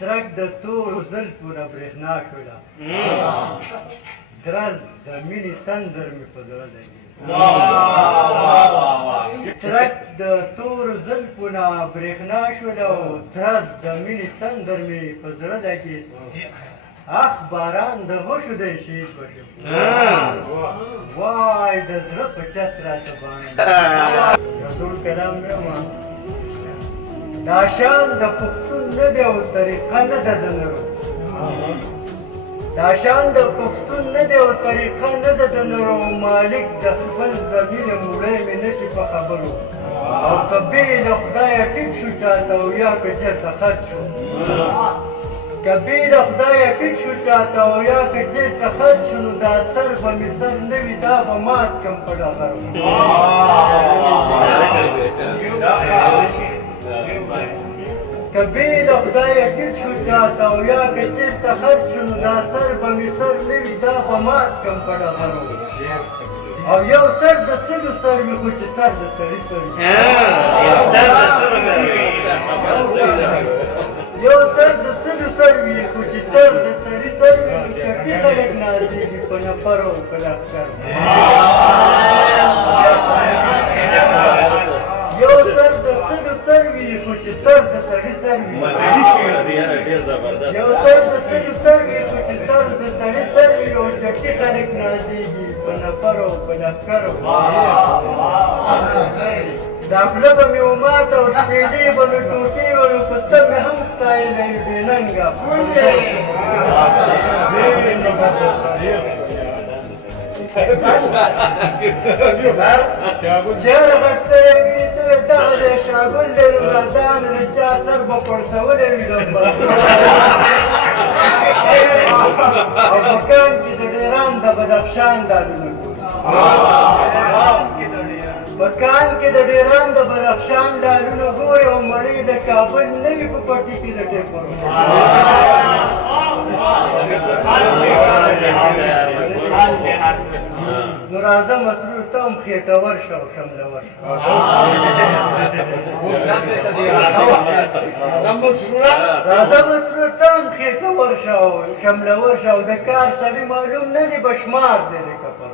ترک د تورو زلفو نه برېښنا شوله درز د مینې تندر مې په زړه لګېږي ترک د تورو زلفو نه برېښنا شوله او درز د مینې تندر مې په زړه لګېږي اخ باران د غوښو دی شهید به شم وای د زړه په چت راته باندې یو ټول کلام مې وما دا شان د پښتون نه دی او طریقه نه ده د نرو دا شان د پښتون نه دی او طریقه نه ده د نرو مالک د خپل زمین موړی مې نشي په خبرو او که بې له خدایه ټیټ شو چاته او یا که چېرته خرڅ شو که بې له خدایه ټیټ شو چاته او یا که چېرته خرڅ شو نو دا سر به مې سر نه وي دا به مات کړم په ډبرو که بې له خدایه ټیټ شو چاته او یا که چېرته خرڅ شو نو دا سر به مې سر نه وي دا به مات کړم په ډبرو او یو سر د سلو سر وي خو چې سر د سړي سر وي یو سر د سلو سر وي خو چې سر د سړي سر وي نو چټي خلک نازېږي په نفر او په لښکر یو سر د سلو سر وي خو چې سر د سړي سر وي یو سر د سلو سر وي خو چې سر د سړي سر وي او چټي خلک نازېږي په نفر او په لښکرو دا خوله به مې وماته او سپېدې به مې ټوټې وي او په ته مې هم ستایلی بې ننګه جهر غټ سوی وي ته دغه دی شاګل دی نو مردان له چا سر به پړسولی وي او په کان کې د ډېران د بدخشان دالونه په کان کې د ډېران د بدخشان لالونه ګورې او مړۍ د کابل نه وي په پټي کې د ټیپرو نو راځه مسرور ته هم خېټور شه او شملور شه راځه مسرور ته هم خېټور شه او شملور شه او د کار سړي معلوم نه دی بشمار دی د کفر